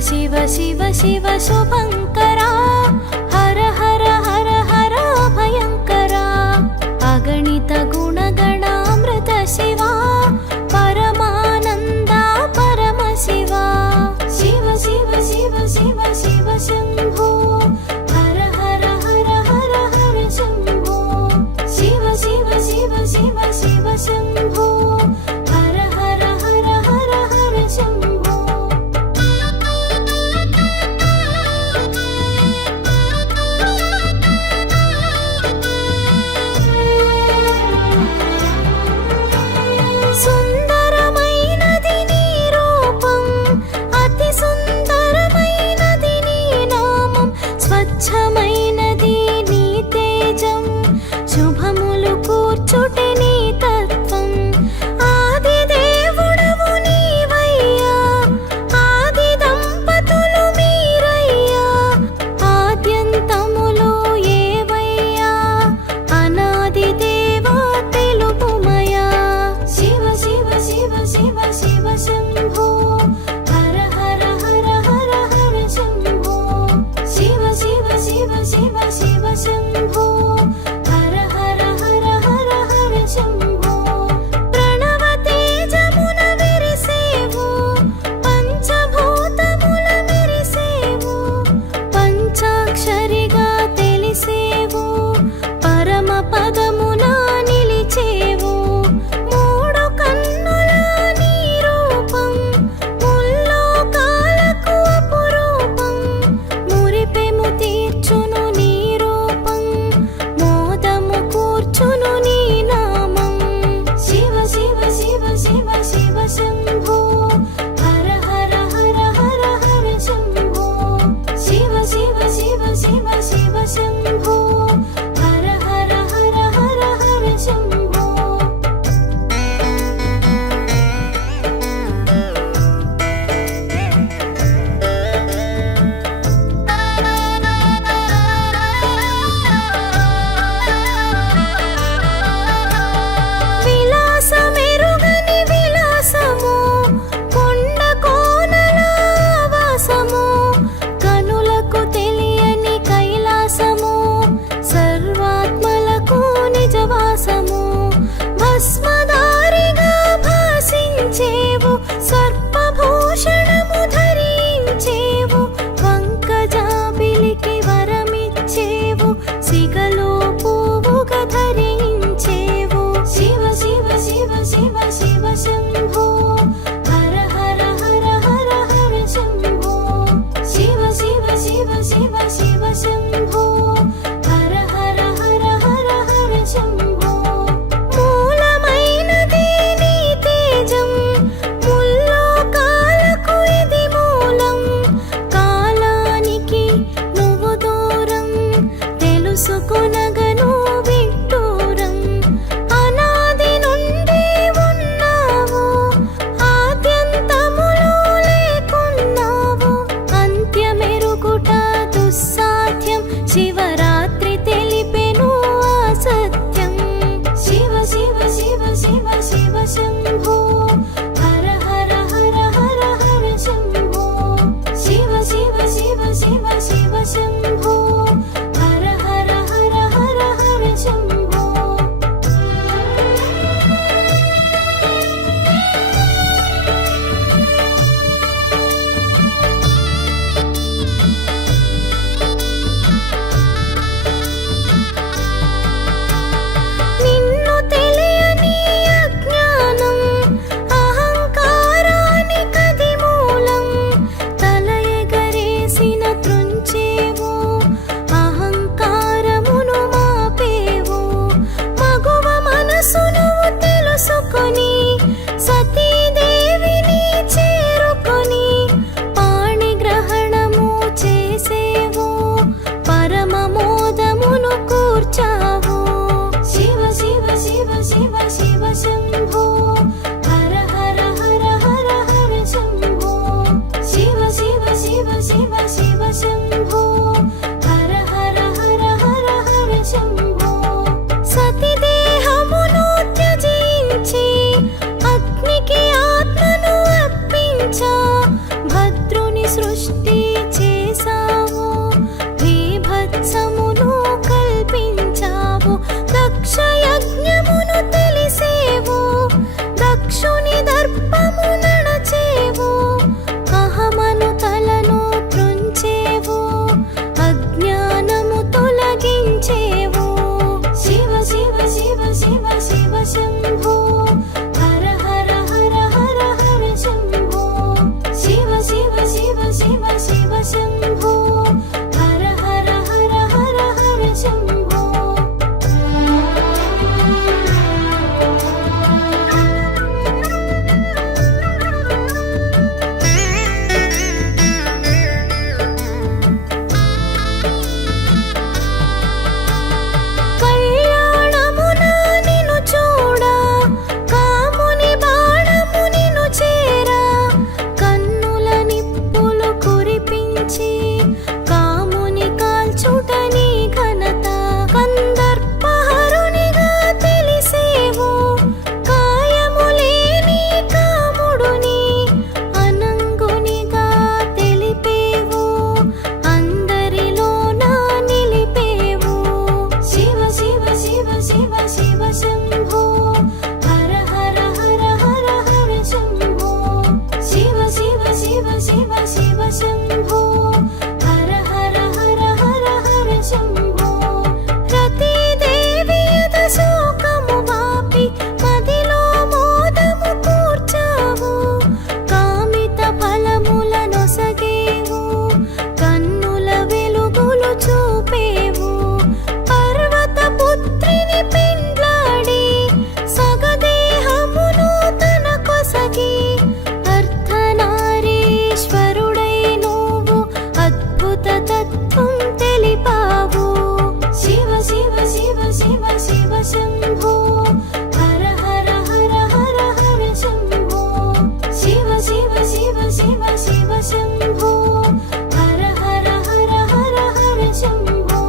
शिव शिव शिव शुभंकरा हर हर हर हर भयंकरा अगणित गुणगणामृत शिवा परमानंदा परम शिवा शिव शिव शिव शिव शिव शंभो हर हर हर हर हर शंभो शिव शिव शिव शिव शिव शंभो हर हर हर हर हर शंभो సుందరమైనది నీ రూపం అతి సుందరమైనది నీ నామం స్వచ్ఛమైనది నీ తేజం శుభములు కూర్చుటే నీ తత్వం ఆది దేవుడవు నీవయ్యా ఆది దంపతులు మీరయ్యా ఆద్యంతములు ఏవయ్యా అనాది దేవా తెలుపుమయా शिव शिव शिव शिव शिव शंभो हर हर हर हर हर शंभो शिव शिव शिव शिव शिव शंभो हर हर हर हर हर शंभो प्रणव तेजमुन विरिसेवु पंचभूतमुल मेरिसेवु पंचाक्षरिगा తెలిసేవు పరమ పదమున నిలిచేవు మూడు కన్నుల నీ రూపం ముల్లోకాలకు అపురూపం మురిపెము తీర్చును నీ రూపం మోదము కూర్చును నీ నామం శివ శివ శివ శివ శివ శంభో హర హర హర హర హర శంభో శివ శివ శివ శివ శివ శంభో హర హర హర హర హర శంభో విలాసమెరుగని విలాసము కొండ కోనల వాసము కనులకు తెలియని కైలాసము సర్వాత్మలకు నిజవాసము భస్మధారిగా భాసించేవు సర్పభూషణము ధరించేవు పంకజాబిలికి వరమిచ్చేవు సిగలో పువ్వుగా ధరించేవు శివ శివ శివ శివ శివ శంభో హర హర హర హర హర శంభో శివ శివ శివ శివ శివ శంభో హర హర హర హర హర శంభో మూలమైనది నీ తేజం ముల్లోకాలకు ఇది మూలం కాలానికి నువ్వు దూరం తెలుసుకొనగను విడ్డూరం అనాది నుండి ఉన్నావు ఆద్యంతములు లేకున్నావు అంత్యమెరుగుట దుస్సాధ్యం శివరాత్రి తెలిపెను ఆ సత్యం శివ శివ శివ శివ శివ శంభో హర హర హర హర హర శంభో శివ శివ శివ శివ శివ శంభో హర హర హర హర హర శంభో నిన్ను తెలియని అజ్ఞానం అహంకారానికది మూలం తల ఎగరేసిన త్రుంచేవు అహంకారమును మాపేవు మగువ మనసును తెలుసుకొని సతీదేవిని చేరుకొని పాణిగ్రహణము చేసేవు పరమ మోదమును కూర్చావు శివ శివ శివ శివ శివ శంభో హర హర హర హర హర శంభో శివ శివ శివ శివ శివ శంభో హర హర హర హర హర శంభో సతి దేహమును త్యజించి అగ్నికి ఆత్మను అర్పించా భద్రుని సృష్టి చేసావు, బీభత్సమును కల్పించావు. దక్ష యజ్ఞమును తెలిసేవు, దక్షుని దర్పము నడచేవు. అహమను తలను త్రుంచేవు, అజ్ఞానము తొలగించేవు. శివ శివ శివ శివ శివ శంభో, హర హర హర హర హర శంభో. శివ శివ శివ శివ శివ శంభో, హర హర హర హర హర శంభో. కళ్యాణమున నిన్ను చూడా, కాముని బాణము నిన్ను చేరా. కన్నుల నిప్పులు కురిపించి కాముని కాల్చుట నీ ఘనత. కందర్పహరునిగా తెలిసేవు, కాయములేని కాముడుని అనంగునిగా తెలిపేవు. అందరిలోన నిలిపేవు. శివ శివ శివ శివ శివ శంభో, హర హర హర హర హర శంభో. శివ శివ శివ శివ శివ శంభో, హర హర హర హర హర శంభో. రతీదేవి యద శోకము వాపి మదిలో మోదము కూర్చావు. కామిత ఫలముల నొసగేవు, కన్నుల వెలుగులు చూపేవు. పర్వత పుత్రిని పెండ్లాడి సగదేహమును తన కొసగి. అర్ధనారీశ్వరుడై నువ్వు అద్భుత తత్వం తెలిపావు. శివ శివ శివ శివ శివ శంభో, హర హర హర హర హర శంభో. శివ శివ శివ శివ శివ శంభో, హర హర హర హర హర శంభో.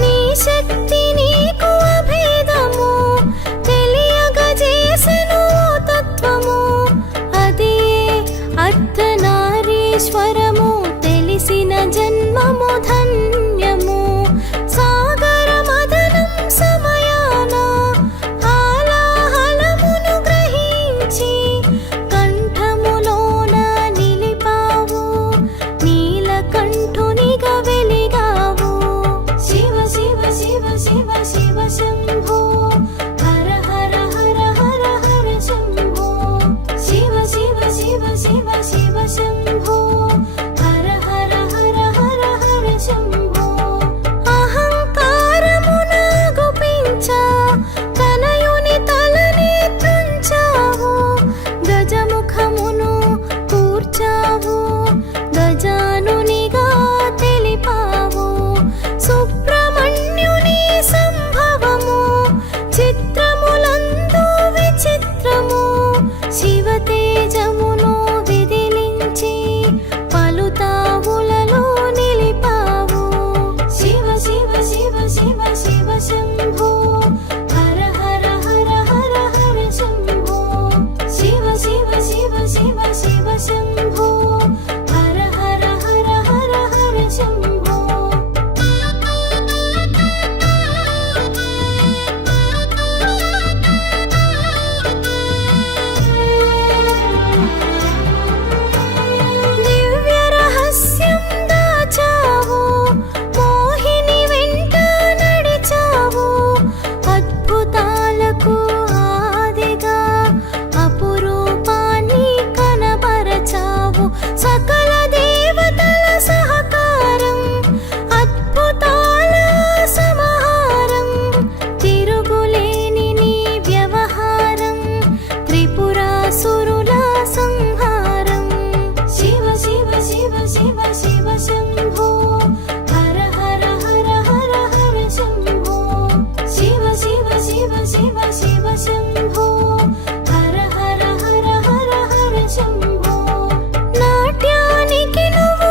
నీ శక్తి నీకు అభేదము, తెలియగజేసెను తత్వము. అదే అర్ధనారీశ్వరము, తెలిసిన జన్మము ధన్యము. సాగర మదనం సమయాన హాలాహలమును గ్రహించి కంఠములోన నిలిపావు. నీలకంఠునిగా వెలిగావు. శివ శివ శివ శివ శివ శంభో, హర హర హర హర హర శంభో. శివ శివ శివ శివ శివ శంభో, హర హర హర హర హర శంభో. అహంకారమున గుపించా, తనయుని తలని త్రుంచావు. గజముఖమును కూర్చావు, గజానునిగా తెలిపావు. సుబ్రహ్మణ్యుని సంభవము, చిత్రములందు విచిత్రము. శివ తేజమును విదిలించి పలుతావులలో నిలిపావు. శివ శివ శివ శివ శివ శంభో, హర హర హర హర హర శంభో. శివ శివ శివ శివ శివ శంభో, హర హర హర హర హర శంభో. దివ్య రహస్యం దాచావు, మోహిని వెంట నడిచావు. అద్భుతాలకు ఆదిగా అపురూపాన్ని కనబరచావు. సకల దేవతల సహకారం, అద్భుతాల సమాహారం. తిరుగులేని నీ వ్యవహారం, త్రిపురాసురుల సంహారం. శివ శివ శివ శివ శివ శంభో, హర హర హర హర హర శంభో. శివ శివ శివ శివ శివ శంభో, హర హర హర హర హర శంభో. నాట్యానికి నువ్వు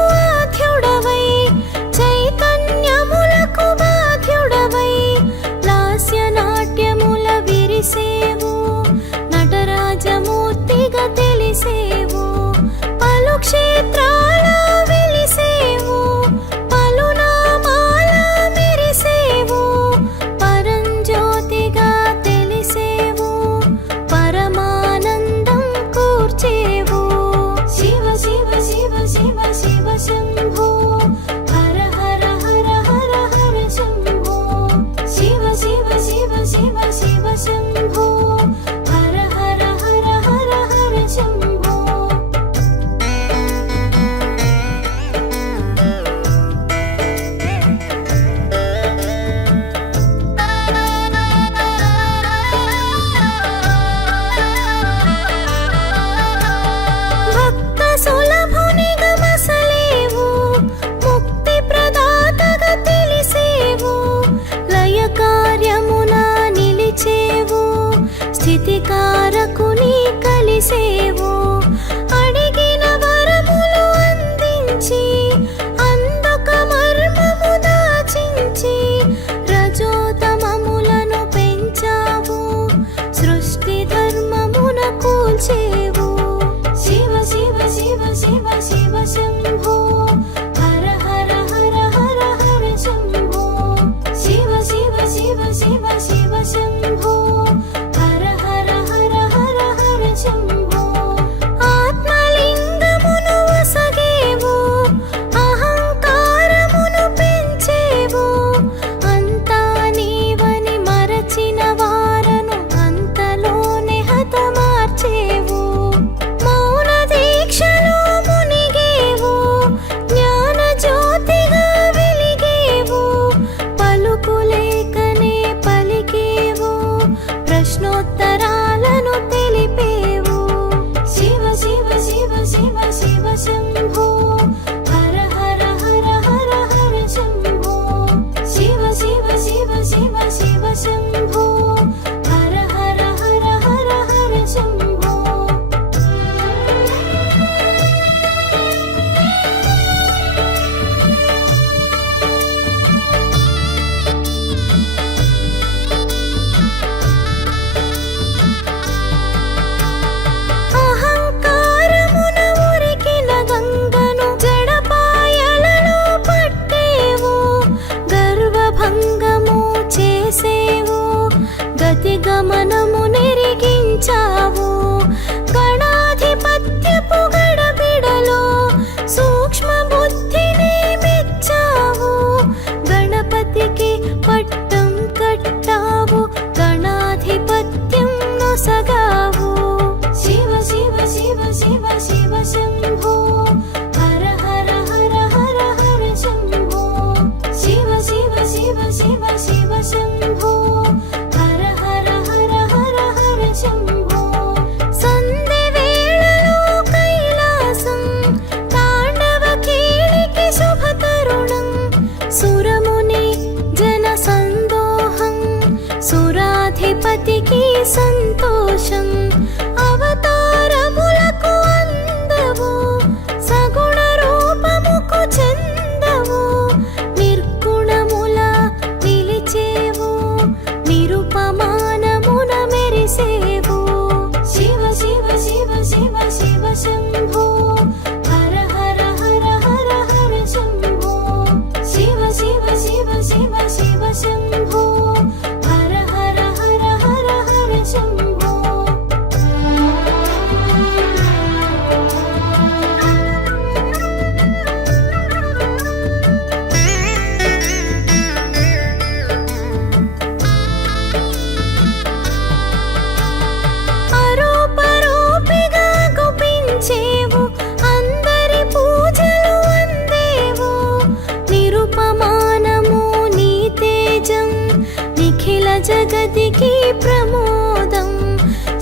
జగతికి ప్రమోదం.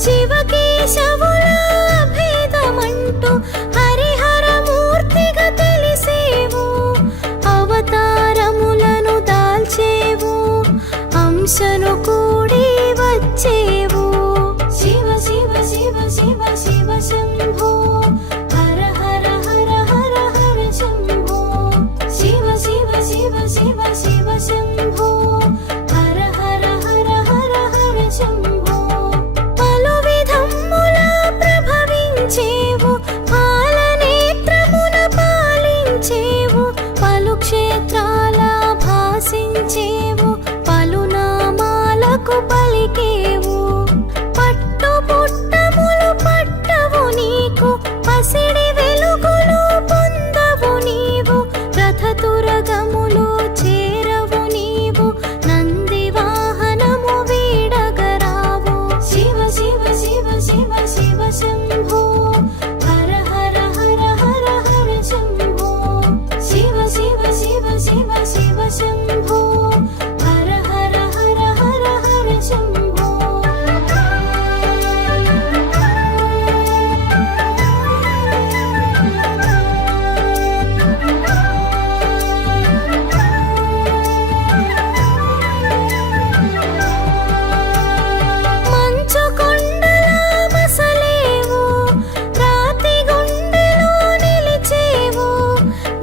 శివకేశవుల భేదమంటూ హరిహరమూర్తిగా తెలిసేవు. అవతారములను దాల్చేవు, అంశను కూడి వచ్చేవు. శివ శివ శివ శివ శివ శంభో, హర హర హర హర హర శంభో. శివ శివ శివ శివ శివ శంభో, హర హర హర హర హర శంభో. పలు విధముల ప్రభవించేవు, పాలనేత్రమున పాలించేవు. పలు క్షేత్రాల భాసించేవు, పలు నామాలకు పలికేవు. పట్టు పుట్టములు పట్టవు నీకు, పసిడి వెలుగులు పొందవు నీవు. రథతురగములు చేరవు నీవు, నంది వాహనము వీడగరావు. శివ శివ శివ శివ శివ శంభో, హర హర హర హర హర శంభో. శివ శివ శివ శివ శివ శంభో, హర హర హర హర హర శంభో. మంచు కొండల మసలేవు, రాతి గుండెలో నిలిచేవు.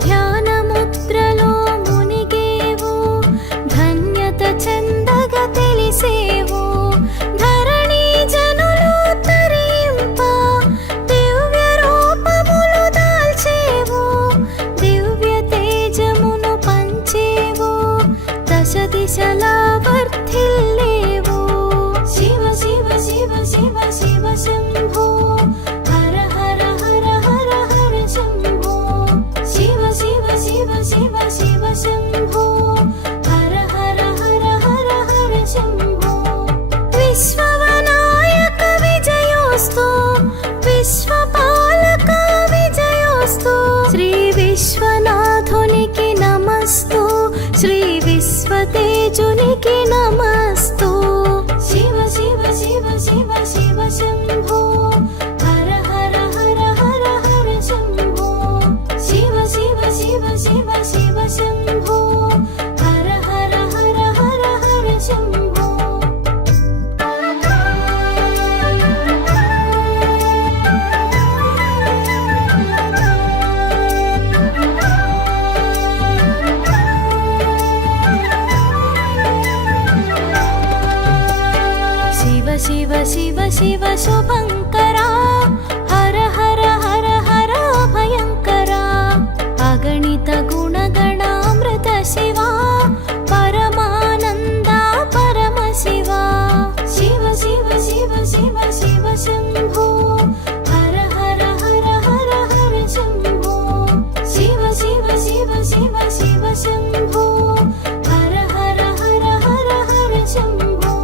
ధ్యానముద్రలో మునిగేవు, ధన్యత చెందగా తెలిసేవు. ధరణి జనులు తరింప దివ్య రూపములు దాల్చేవు. దివ్య తేజమును పంచేవు, దశ దిశలా వర్ధిల్లేవు. శివ శివ శివ శివ శివ శంభో, హర హర హర హర హర శంభో. శివ శివ శివ శివ శివ శంభో, హర హర హర హర హర శంభో. విశ్వవనాయక విజయోస్తు, విశ్వపాలక విజయోస్తు. శ్రీ విశ్వనాథునికి నమస్తు, శ్రీ విశ్వతేజునికి నమస్తు. శివ శివ శివ శివ శివ శంభో, హర హర హర హర హర శంభో. శివ శివ శివ శివ శివ శంభో, హర హర హర హర హర శంభో. శివ శివ శివ శివ శుభంకరా, హర హర హర హర భయంకరా. అగణిత గుణగణామృత శివా, పరమానంద పరమ శివా. శివ శివ శివ శివ శివ శంభో, హర హర హర హర హర శంభో. శివ శివ శివ శివ శివ శంభో, హర హర హర హర హర శంభో.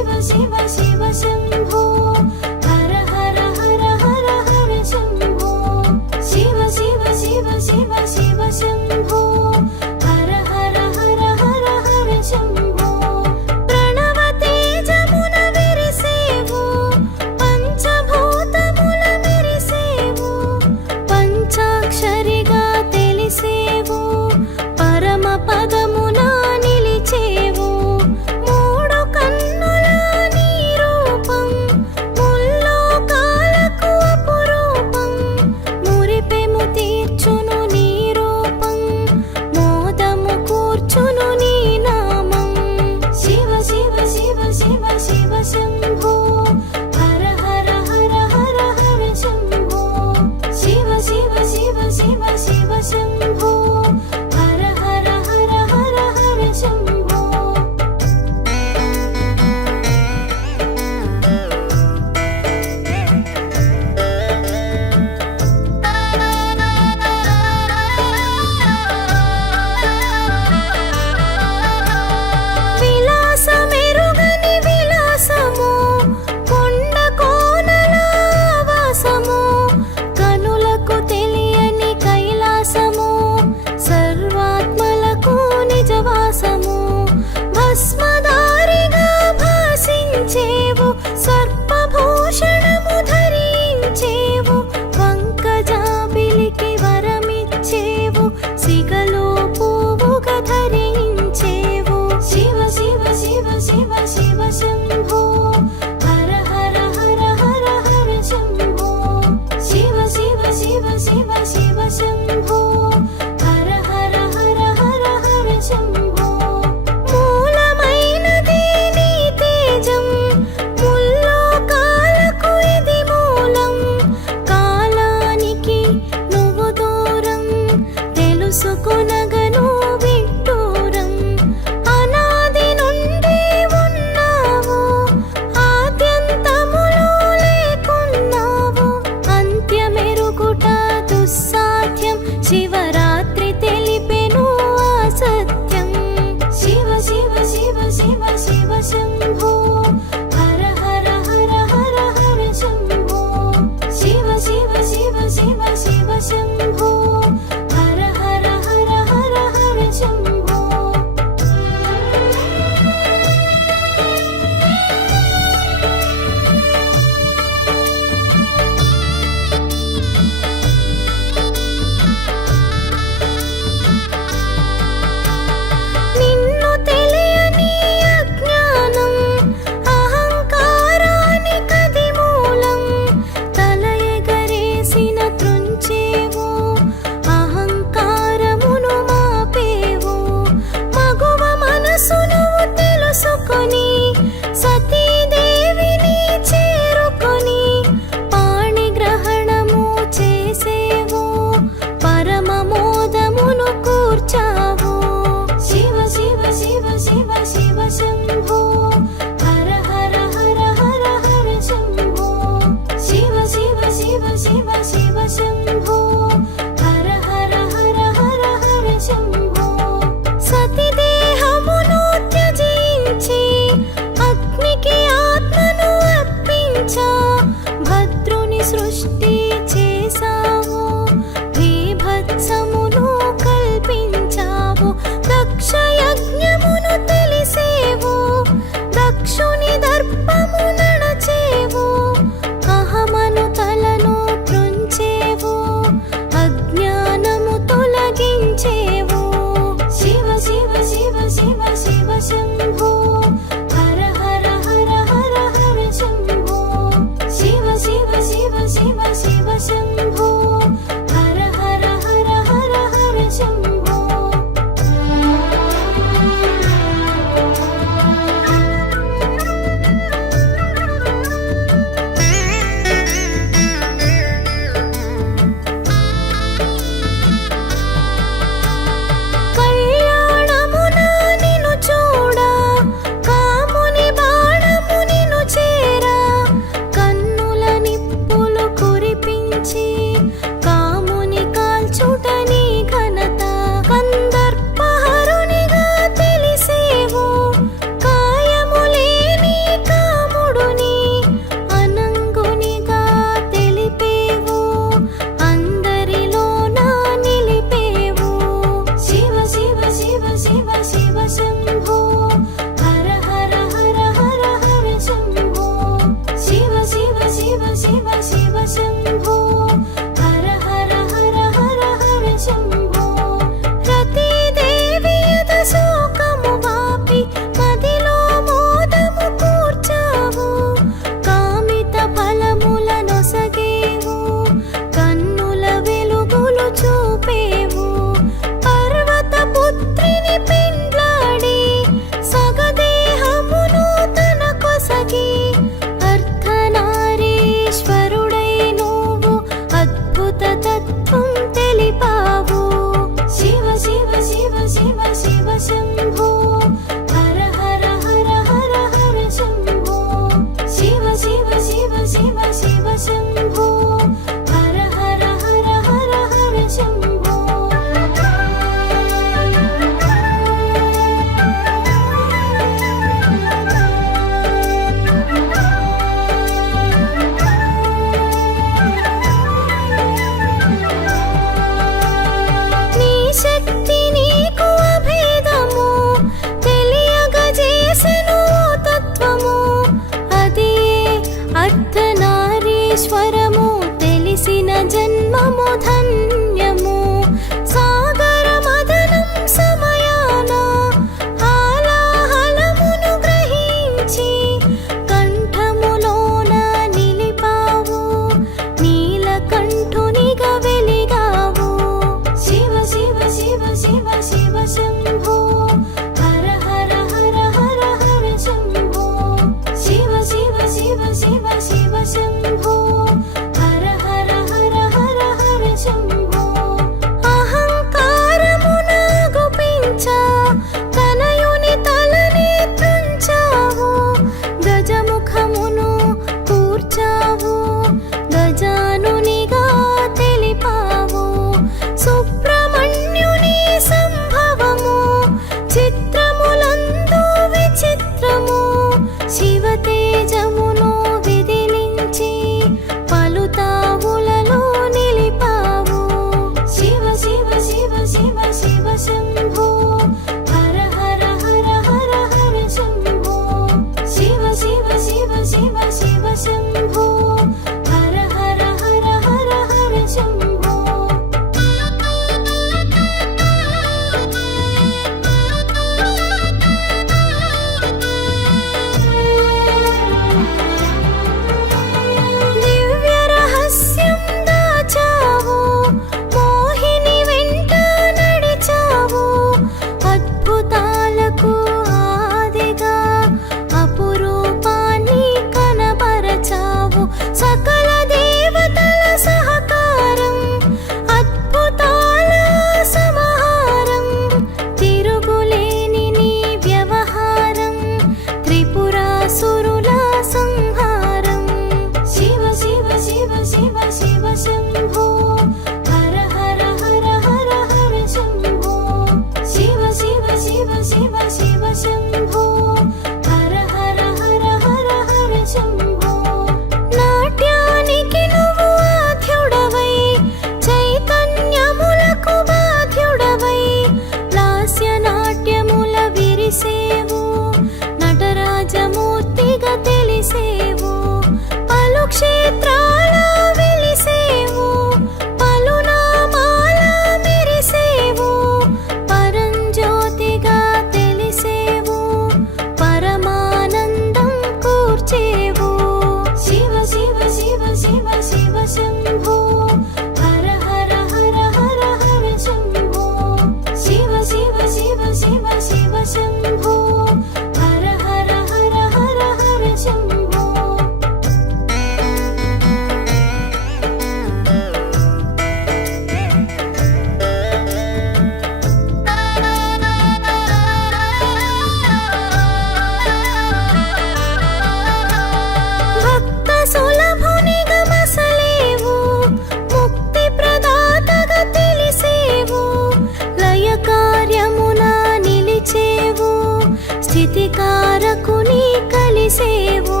స్థితికారకుని కలిసేవు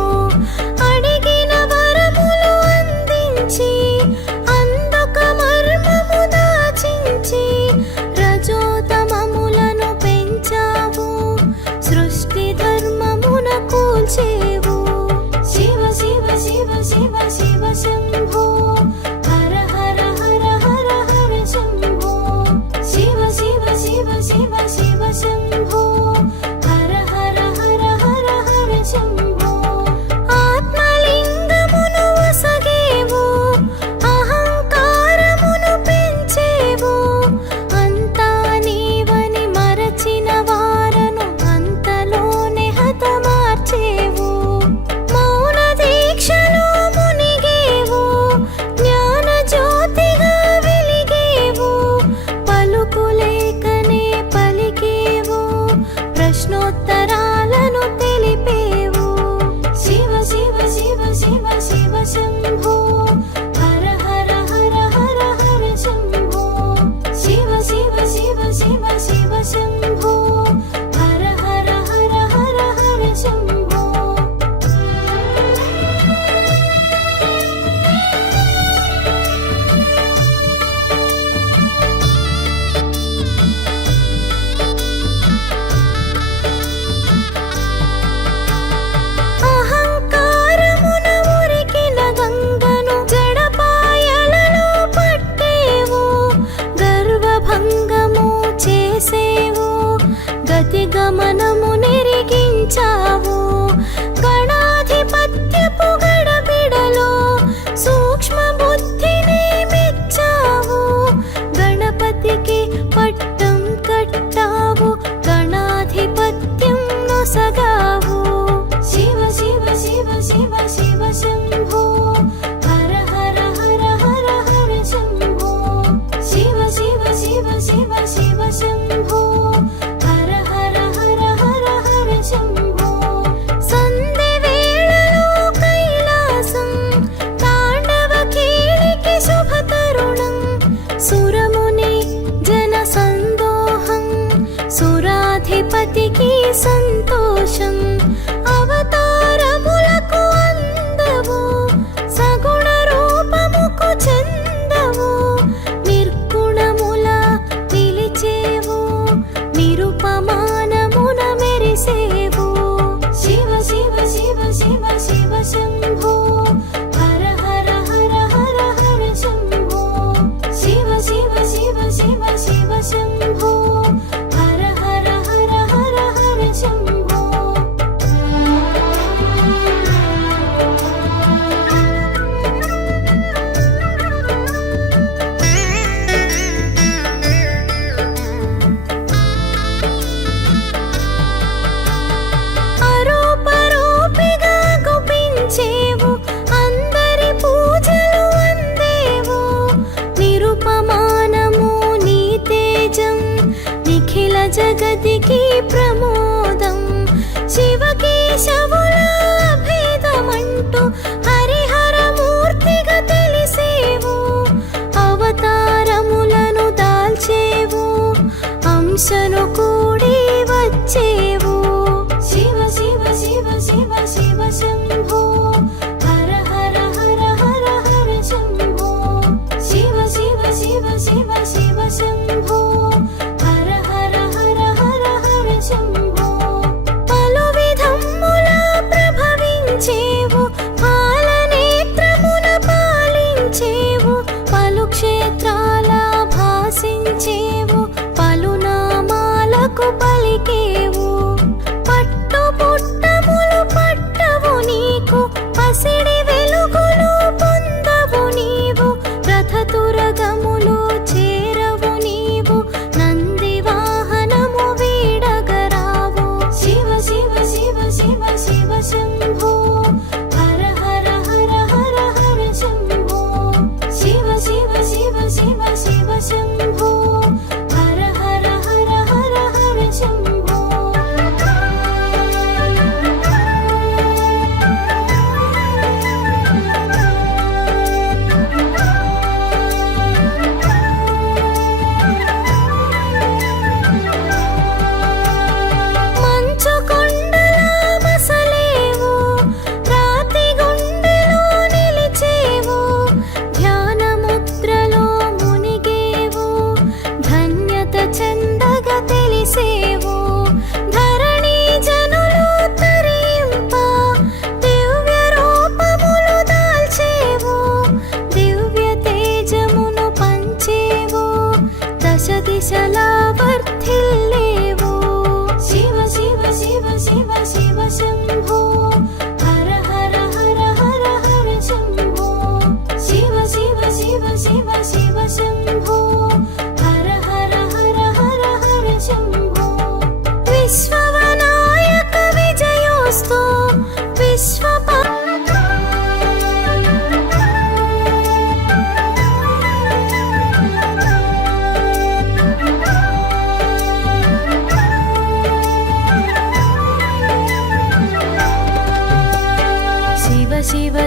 అడిగిన వరములు అందించి అందొక మర్మము దాచించి రజోతమములను పెంచావు సృష్టి ధర్మమున కూల్చేవు శివ శివ శివ శివ శివ శంభో హర హర హర హర హర శంభో శివ శివ శివ శివ శివ శంభో హర హర హర హర హర శంభో ఆత్మలింగమును వసగేవు అహంకారమును పెంచేవు అంతా నీవని మరచిన వారను అంతలోనే హతమార్చేవు మౌన దీక్షలో మునిగేవు జ్ఞాన జ్యోతిగా వెలిగేవు పలుకులేకనే పలికేవు ప్రశ్నోత్తరాలను తెలిపేవు శివ శివ శివ శివ శివ శంభో హర హర హర హర హర శంభో శివ శివ శివ శివ శివ శంభో హర హర హర హర హర శంభో అహంకారమున ఉరికిన గంగను జడపాయలలో పట్టేవు గర్వభంగము చేసేవు గతి గమనము నెరిగించావు గణాధిపత్యపు గడబిడలో సూక్ష్మ బుద్ధిని మెచ్చావు గణపతికి పట్టం కట్టావు గణాధిపత్యం నొసగావు శివ శివ శివ శివ శివ శంభో హర హర హర హర హర శంభో శివ శివ శివ శివ శివ శంభో హర హర హర హర హర శంభో సంధ్య వేళలో కైలాసం తాండవ కీళికి శుభ తరుణం సురముని జన సందోహం సురాధిపతికి సంతోషం అవతారములకు అందవు సగుణ రూపముకు చెందవు నిర్గుణముల నిలిచేవు నిరుపమానమున మెరిసేవు శివ శివ శివ శివ శివ శంభో హర హర హర హర హర శంభో శివ శివ శివ శివ శివ శంభో హర హర హర హర హర శంభో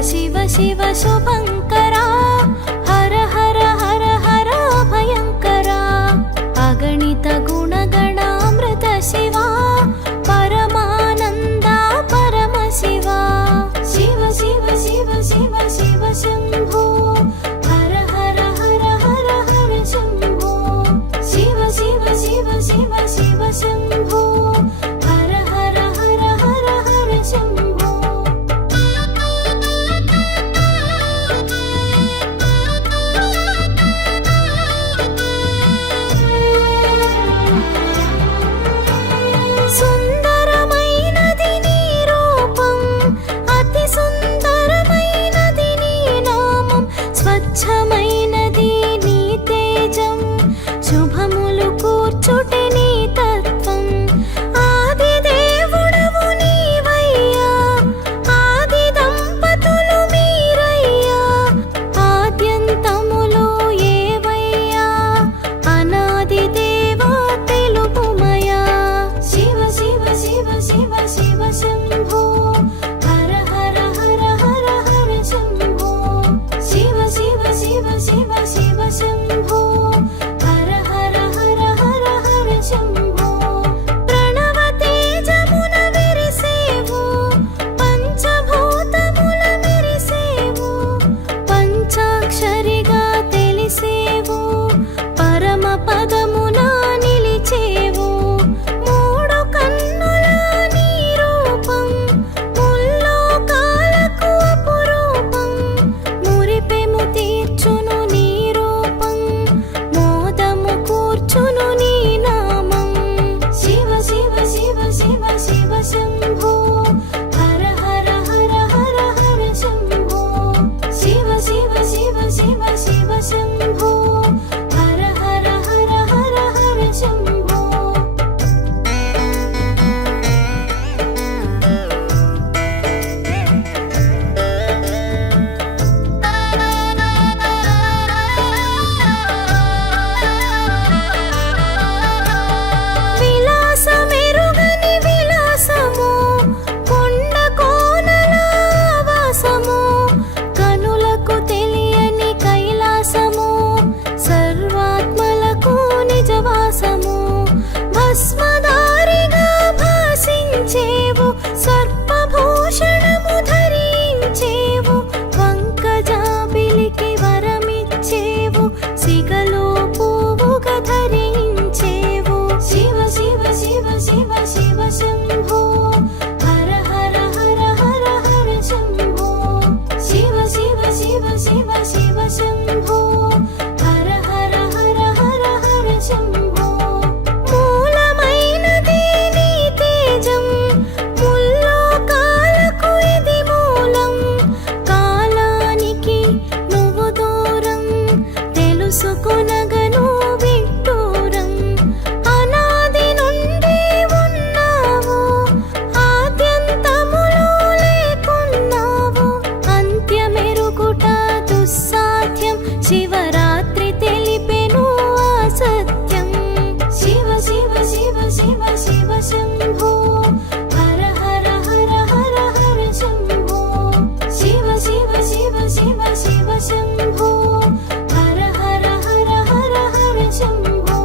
शिव शिव शुभङ्करा हर हर हर हर भयङ्करा अगणित गुणगणामृत शिवा परमानन्दा परमशिवा शिव शिव शिव शिव शिव शम्भो हर हर हर हर हर शम्भो शिव शिव शिव शिव शिव शम्भो हर हर हर हर हर शम्भो సుందరమైనది నీ రూపం అతి సుందరమైనది నీ నామం స్వచ్ఛమైనది నీ తేజం శుభములు కూర్చుటే నీ తత్వం ఆది దేవుడవు నీవయ్యా ఆది దంపతులు మీరయ్యా ఆద్యంతములు ఏవయ్యా అనాది దేవా తెలుపుమయా शिव शिव शिव शिव शिव शम्भो हर हर हर हर हर शम्भो शिव शिव शिव शिव शिव शम्भो हर हर हर हर हर शम्भो प्रणव तेजमुन विरिसेवु పంచభూతముల మెరిసేవు పంచాక్షరిగా తెలిసేవు పరమ పదమున నిలిచేవు మూడు కన్నుల నీ రూపం ముల్లోకాలకు అపురూపం మురిపెము తీర్చును నీ రూపం మోదము కూర్చును నీ నామం శివ శివ శివ శివ శివ శంభో హర హర హర హర హర శంభో శివ శివ శివ శివ శివ శంభో హర హర హర హర హర శంభో విలాసమెరుగని విలాసము కొండ కోనల వాసము కనులకు తెలియని కైలాసము సర్వాత్మలకు నిజవాసము భస్మధారిగా భాసించేవు సర్పభూషణము ధరించేవు వంకజాబిలికి వరమిచ్చేవు సిగలో పువ్వుగా ధరించేవు శివ శివ శివ శివ శివ శంభో హర హర హర హర హర శంభో శివ శివ శివ శివ శివ శంభో హర హర హర హర హర శంభో మూలమైనది నీ తేజం ముల్లోకాలకు ఇది మూలం కాలానికి నువ్వు దూరం తెలుసుకొనగను విడ్డూరం అనాది నుండి ఉన్నావు ఆద్యంతములు లేకున్నావు అంత్యమెరుగుట దుస్సాధ్యం శివరాత్రి తెలిపెను ఆ సత్యం శివ శివ శివ శివ శివ శంభో హర హర హర హర హర శంభో శివ శివ శివ శివ శివ శంభో హర హర హర హర హర శంభో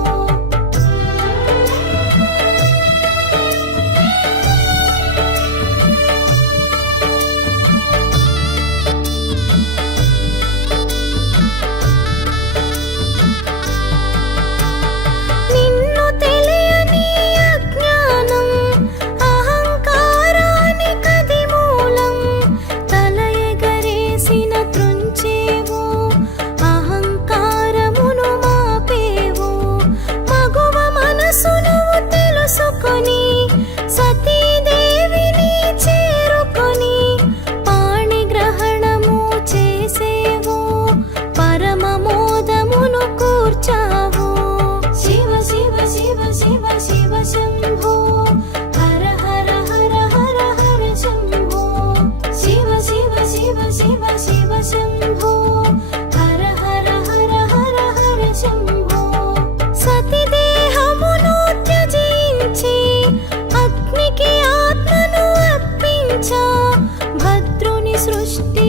నిన్ను తెలియని అజ్ఞానం అహంకారానికది మూలం తల ఎగరేసిన త్రుంచేవు అహంకారమును మాపేవు మగువ మనసును తెలుసుకొని సతీదేవిని చేరుకొని పాణిగ్రహణము చేసేవు పరమ మోదమును కూర్చావు శివ శివ శివ శివ శివ శంభో హర హర హర హర హర శంభో శివ శివ శివ శివ శివ శంభో హర హర హర హర హర శంభో సతిదేహమును త్యజించి అగ్నికి ఆత్మను అర్పించా భద్రుని సృష్టి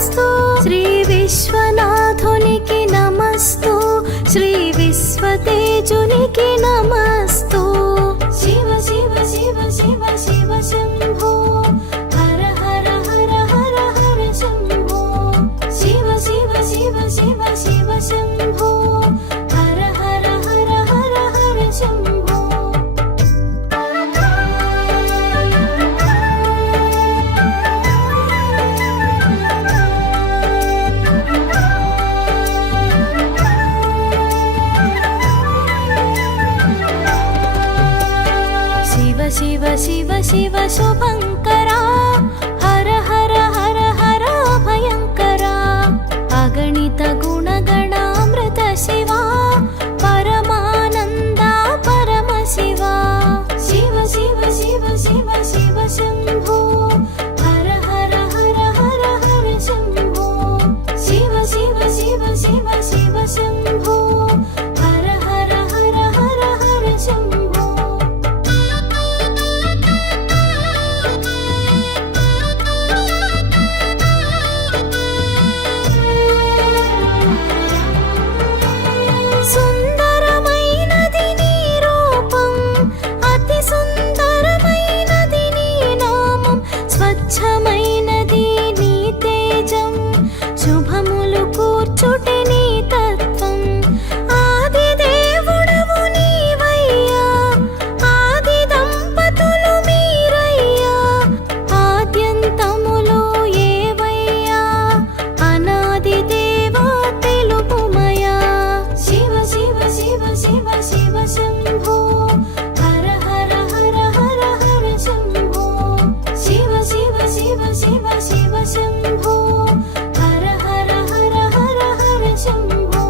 నమస్తు శ్రీ విశ్వనాథునికి నమస్తు శ్రీ విశ్వతేజునికి నమస్తు శివ శివ శివ శివ శివ శంభో హర హర హర హర హర శంభో శివ శివ శివ శివ శివ శంభో హర హర హర హర హర శంభో శివ శివ శివ శుభంకరా హర హర హర హర భయంకరా అగణిత గుణగణామృత శివా పరమానంద పరమ శివా శివ శివ శివ శివ శివ శంభో హర హర హర హర హర శంభో శివ శివ శివ శివ శివ శంభో హర హర హర హర హర శంభో సుందరమైనది నీ రూపం అతి సుందరమైనది నీ నామం స్వచ్ఛమైనది నీ తేజం శుభములు కూర్చుటే నీ తత్వం ఆది దేవుడవు నీవయ్యా ఆది దంపతులు మీరయ్యా ఆద్యంతములు ఏవయ్యా అనాది దేవా తెలుపుమయా శివ శివ శివ శివ శివ శంభో హర హర హర హర హర శంభో శివ శివ శివ శివ శివ శంభో హర హర హర హర హర శంభో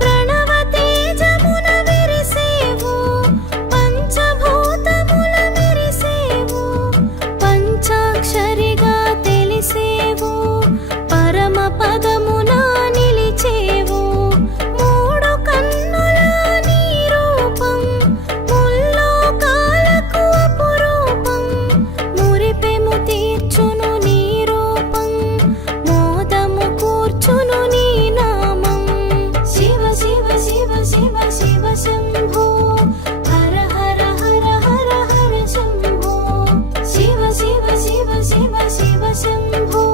ప్రణవ తేజమున విరిసేవు పంచభూతముల మెరిసేవు పంచాక్షరిగా తెలిసేవు పరమ పదమున నిలిచేవు మూడు కన్నుల నీ రూపం ముల్లోకాలకు అపురూపం మురిపెము తీర్చును నీ రూపం మోదము కూర్చును నీ నామం శివ శివ శివ శివ శివ శంభో హర హర హర హర హర శంభో శివ శివ శివ శివ శివ శంభో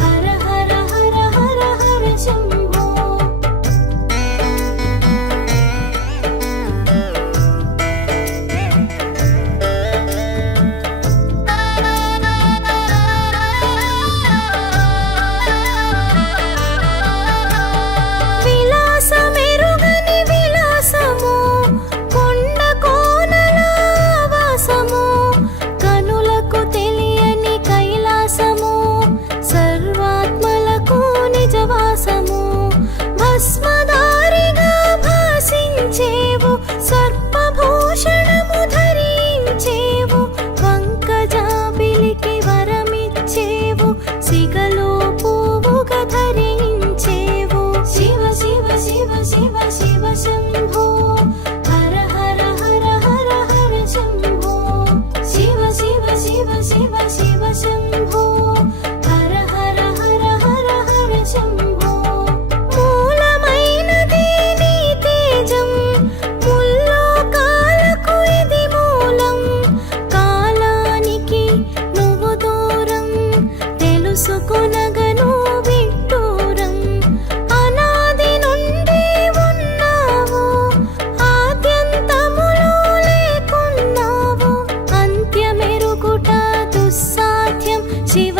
హర హర హర హర హర శంభో విలాసమెరుగని విలాసము కొండ కోనల వాసము కనులకు తెలియని కైలాసము సర్వాత్మలకు నిజవాసము భస్మధారిగా భాసించేవు సర్పభూషణము ధరించేవు వంకజాబిలికి వరమిచ్చేవు సిగలో పువ్వుగా ధరించేవు శివ శివ శివ శివ శివ శంభో హర హర హర హర హర శంభో శివ శివ శివ శివ శివ శంభో హర హర హర హర హర శంభో మూలమైనది నీ తేజం ముల్లోకాలకు ఇది మూలం కాలానికి నువ్వు దూరం తెలుసుకునగను విడ్డూరం అనాది నుండి ఉన్నావు ఆద్యంతములు లేకున్నావు అంత్యమెరుగుట దుస్సాధ్యం శివ